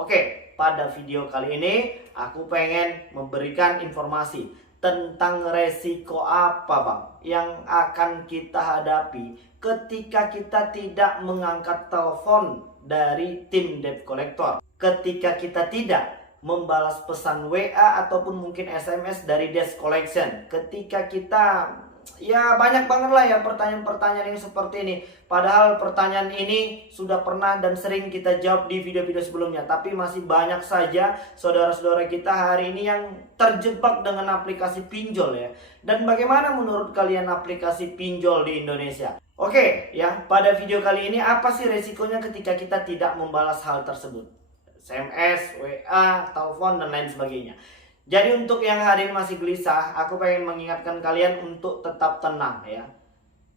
Oke, pada video kali ini aku pengen memberikan informasi tentang resiko apa Bang yang akan kita hadapi ketika kita tidak mengangkat telepon dari tim debt collector. Ketika kita tidak membalas pesan WA ataupun mungkin SMS dari debt collection. Ketika kita ya banyak banget lah ya pertanyaan-pertanyaan yang seperti ini. Padahal pertanyaan ini sudah pernah dan sering kita jawab di video-video sebelumnya. Tapi masih banyak saja saudara-saudara kita hari ini yang terjebak dengan aplikasi pinjol ya. Dan bagaimana menurut kalian aplikasi pinjol di Indonesia? Oke ya, pada video kali ini apa sih resikonya ketika kita tidak membalas hal tersebut? SMS, WA, telepon dan lain sebagainya. Jadi untuk yang hari ini masih gelisah, aku pengen mengingatkan kalian untuk tetap tenang ya.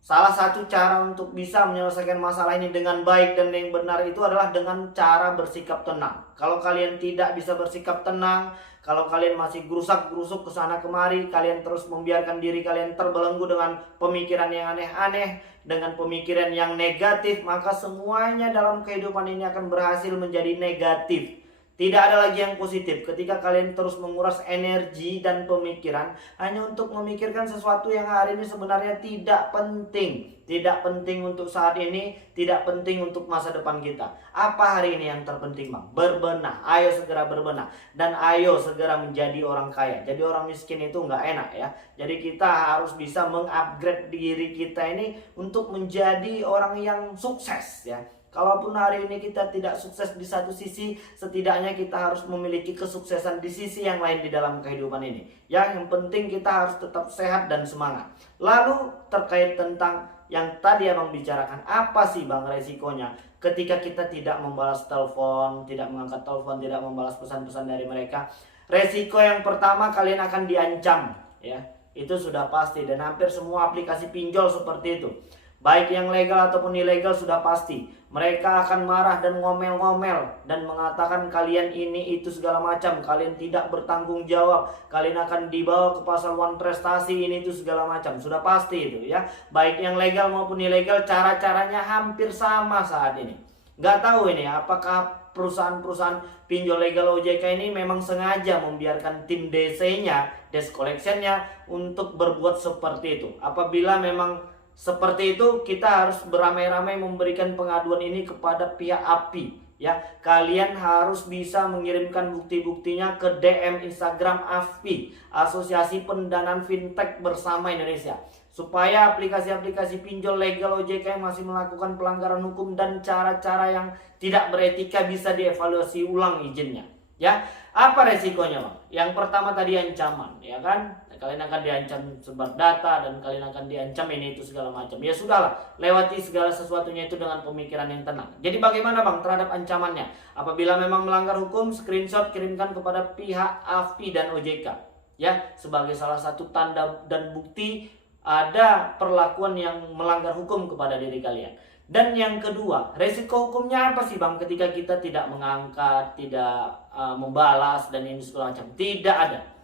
Salah satu cara untuk bisa menyelesaikan masalah ini dengan baik dan yang benar itu adalah dengan cara bersikap tenang. Kalau kalian tidak bisa bersikap tenang, kalau kalian masih gerusak-gerusuk ke sana kemari, kalian terus membiarkan diri kalian terbelenggu dengan pemikiran yang aneh-aneh, dengan pemikiran yang negatif, maka semuanya dalam kehidupan ini akan berhasil menjadi negatif. Tidak ada lagi yang positif ketika kalian terus menguras energi dan pemikiran hanya untuk memikirkan sesuatu yang hari ini sebenarnya tidak penting. Tidak penting untuk saat ini, tidak penting untuk masa depan kita. Apa hari ini yang terpenting Bang? Berbenah, ayo segera berbenah. Dan ayo segera menjadi orang kaya. Jadi orang miskin itu nggak enak ya. Jadi kita harus bisa mengupgrade diri kita ini untuk menjadi orang yang sukses ya. Kalaupun hari ini kita tidak sukses di satu sisi, setidaknya kita harus memiliki kesuksesan di sisi yang lain di dalam kehidupan ini. Yang penting kita harus tetap sehat dan semangat. Lalu terkait tentang yang tadi Abang bicarakan, apa sih Bang resikonya ketika kita tidak membalas telepon, tidak mengangkat telepon, tidak membalas pesan-pesan dari mereka? Resiko yang pertama, kalian akan diancam ya. Itu sudah pasti dan hampir semua aplikasi pinjol seperti itu. Baik yang legal ataupun ilegal sudah pasti. Mereka akan marah dan ngomel-ngomel dan mengatakan kalian ini itu segala macam. Kalian tidak bertanggung jawab. Kalian akan dibawa ke pasal one prestasi ini itu segala macam. Sudah pasti itu ya. Baik yang legal maupun ilegal, cara-caranya hampir sama saat ini. Nggak tahu ini apakah perusahaan-perusahaan pinjol legal OJK ini memang sengaja membiarkan tim DC-nya, debt collection-nya untuk berbuat seperti itu. Apabila memang seperti itu, kita harus beramai-ramai memberikan pengaduan ini kepada pihak API ya. Kalian harus bisa mengirimkan bukti-buktinya ke DM Instagram AFPI, Asosiasi Pendanaan Fintech Bersama Indonesia, supaya aplikasi-aplikasi pinjol legal OJK yang masih melakukan pelanggaran hukum dan cara-cara yang tidak beretika bisa dievaluasi ulang izinnya ya. Apa resikonya Bang? Yang pertama tadi ancaman ya kan. Kalian akan diancam sebar data dan kalian akan diancam ini itu segala macam. Ya sudahlah, lewati segala sesuatunya itu dengan pemikiran yang tenang. Jadi bagaimana Bang terhadap ancamannya? Apabila memang melanggar hukum, screenshot kirimkan kepada pihak AFPI dan OJK ya, sebagai salah satu tanda dan bukti ada perlakuan yang melanggar hukum kepada diri kalian. Dan yang kedua, resiko hukumnya apa sih Bang ketika kita tidak mengangkat, tidak membalas dan ini segala macam? Tidak ada.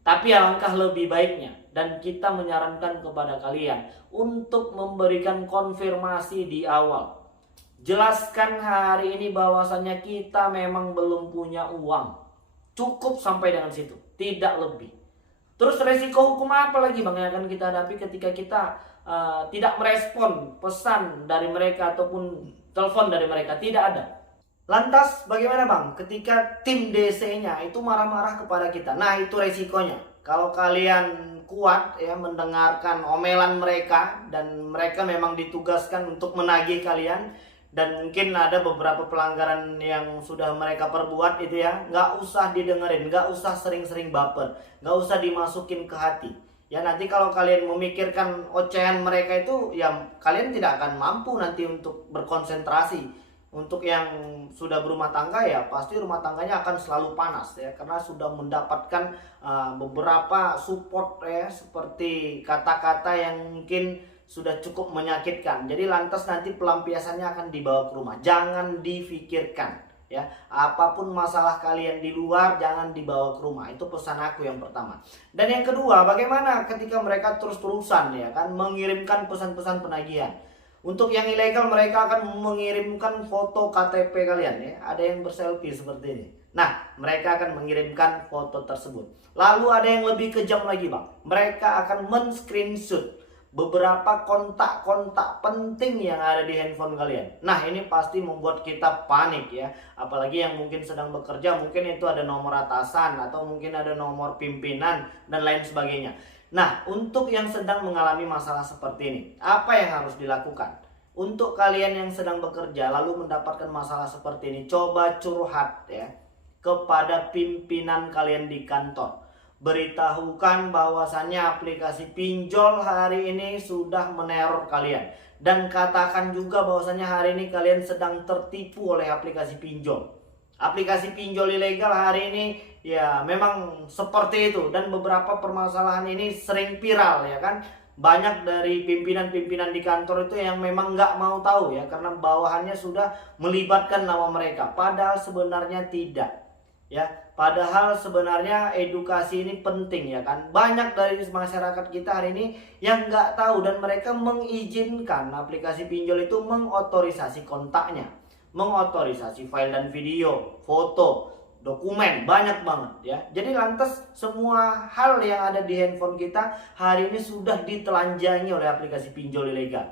Tapi alangkah lebih baiknya dan kita menyarankan kepada kalian untuk memberikan konfirmasi di awal. Jelaskan hari ini bahwasannya kita memang belum punya uang. Cukup sampai dengan situ, tidak lebih. Terus resiko hukum apa lagi Bang yang akan kita hadapi ketika kita tidak merespon pesan dari mereka ataupun telepon dari mereka? Tidak ada. Lantas bagaimana Bang ketika tim DC-nya itu marah-marah kepada kita? Nah itu resikonya. Kalau kalian kuat ya mendengarkan omelan mereka dan mereka memang ditugaskan untuk menagih kalian dan mungkin ada beberapa pelanggaran yang sudah mereka perbuat itu ya, nggak usah didengerin, nggak usah sering-sering baper, nggak usah dimasukin ke hati. Ya nanti kalau kalian memikirkan ocehan mereka itu ya kalian tidak akan mampu nanti untuk berkonsentrasi. Untuk yang sudah berumah tangga ya pasti rumah tangganya akan selalu panas ya, karena sudah mendapatkan beberapa support ya, seperti kata-kata yang mungkin sudah cukup menyakitkan. Jadi lantas nanti pelampiasannya akan dibawa ke rumah. Jangan difikirkan ya, apapun masalah kalian di luar jangan dibawa ke rumah. Itu pesan aku yang pertama. Dan yang kedua, bagaimana ketika mereka terus-terusan ya kan mengirimkan pesan-pesan penagihan? Untuk yang ilegal mereka akan mengirimkan foto KTP kalian ya. Ada yang berselfie seperti ini. Nah, mereka akan mengirimkan foto tersebut. Lalu ada yang lebih kejam lagi, Bang. Mereka akan men-screenshot beberapa kontak-kontak penting yang ada di handphone kalian. Nah, ini pasti membuat kita panik ya. Apalagi yang mungkin sedang bekerja, mungkin itu ada nomor atasan atau mungkin ada nomor pimpinan dan lain sebagainya. Nah, untuk yang sedang mengalami masalah seperti ini, apa yang harus dilakukan? Untuk kalian yang sedang bekerja lalu mendapatkan masalah seperti ini, coba curhat ya kepada pimpinan kalian di kantor. Beritahukan bahwasannya aplikasi pinjol hari ini sudah meneror kalian. Dan katakan juga bahwasannya hari ini kalian sedang tertipu oleh aplikasi pinjol. Aplikasi pinjol ilegal hari ini ya memang seperti itu, dan beberapa permasalahan ini sering viral ya kan. Banyak dari pimpinan-pimpinan di kantor itu yang memang nggak mau tahu ya, karena bawahannya sudah melibatkan nama mereka, padahal sebenarnya tidak ya. Padahal sebenarnya edukasi ini penting ya kan. Banyak dari masyarakat kita hari ini yang nggak tahu, dan mereka mengizinkan aplikasi pinjol itu mengotorisasi kontaknya, mengotorisasi file dan video, foto, dokumen, banyak banget ya. Jadi lantas semua hal yang ada di handphone kita hari ini sudah ditelanjangi oleh aplikasi pinjol ilegal.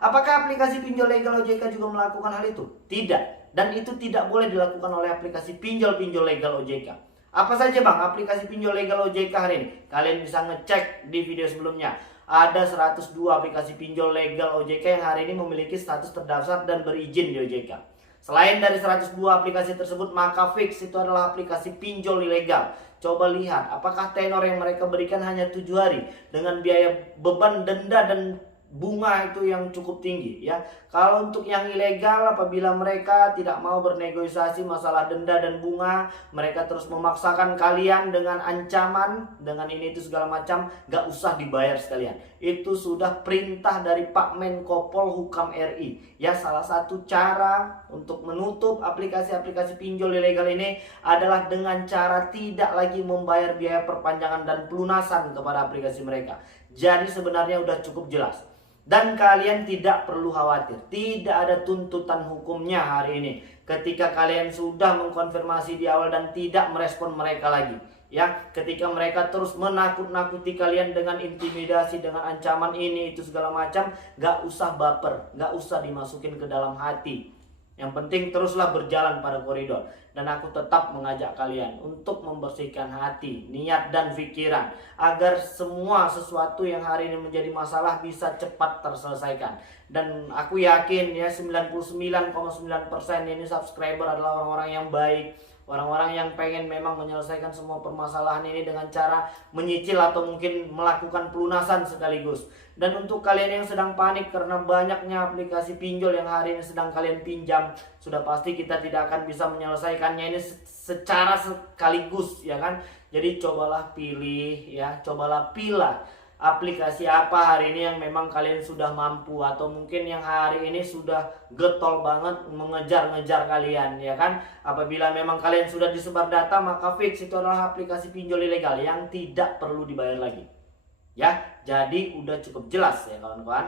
Apakah aplikasi pinjol legal OJK juga melakukan hal itu? Tidak. Dan itu tidak boleh dilakukan oleh aplikasi pinjol-pinjol legal OJK. Apa saja bang aplikasi pinjol legal OJK hari ini? Kalian bisa ngecek di video sebelumnya. Ada 102 aplikasi pinjol legal OJK yang hari ini memiliki status terdaftar dan berizin di OJK. Selain dari 102 aplikasi tersebut, maka fix itu adalah aplikasi pinjol ilegal. Coba lihat apakah tenor yang mereka berikan hanya 7 hari dengan biaya beban denda dan bunga itu yang cukup tinggi ya. Kalau untuk yang ilegal, apabila mereka tidak mau bernegosiasi masalah denda dan bunga, mereka terus memaksakan kalian dengan ancaman, dengan ini itu segala macam, gak usah dibayar sekalian. Itu sudah perintah dari Pak Menko Polhukam RI ya. Salah satu cara untuk menutup aplikasi-aplikasi pinjol ilegal ini adalah dengan cara tidak lagi membayar biaya perpanjangan dan pelunasan kepada aplikasi mereka. Jadi sebenarnya udah cukup jelas. Dan kalian tidak perlu khawatir, tidak ada tuntutan hukumnya hari ini ketika kalian sudah mengkonfirmasi di awal dan tidak merespon mereka lagi ya. Ketika mereka terus menakut-nakuti kalian dengan intimidasi, dengan ancaman ini itu segala macam, gak usah baper, gak usah dimasukin ke dalam hati. Yang penting teruslah berjalan pada koridor. Dan aku tetap mengajak kalian untuk membersihkan hati, niat dan pikiran, agar semua sesuatu yang hari ini menjadi masalah bisa cepat terselesaikan. Dan aku yakin ya 99,9% ini subscriber adalah orang-orang yang baik, orang-orang yang pengen memang menyelesaikan semua permasalahan ini dengan cara menyicil atau mungkin melakukan pelunasan sekaligus. Dan untuk kalian yang sedang panik karena banyaknya aplikasi pinjol yang hari ini sedang kalian pinjam, sudah pasti kita tidak akan bisa menyelesaikannya ini secara sekaligus ya kan. Jadi cobalah pilih ya, cobalah pilih aplikasi apa hari ini yang memang kalian sudah mampu, atau mungkin yang hari ini sudah getol banget mengejar-ngejar kalian ya kan. Apabila memang kalian sudah disebar data, maka fix itu adalah aplikasi pinjol ilegal yang tidak perlu dibayar lagi ya. Jadi udah cukup jelas ya kawan-kawan.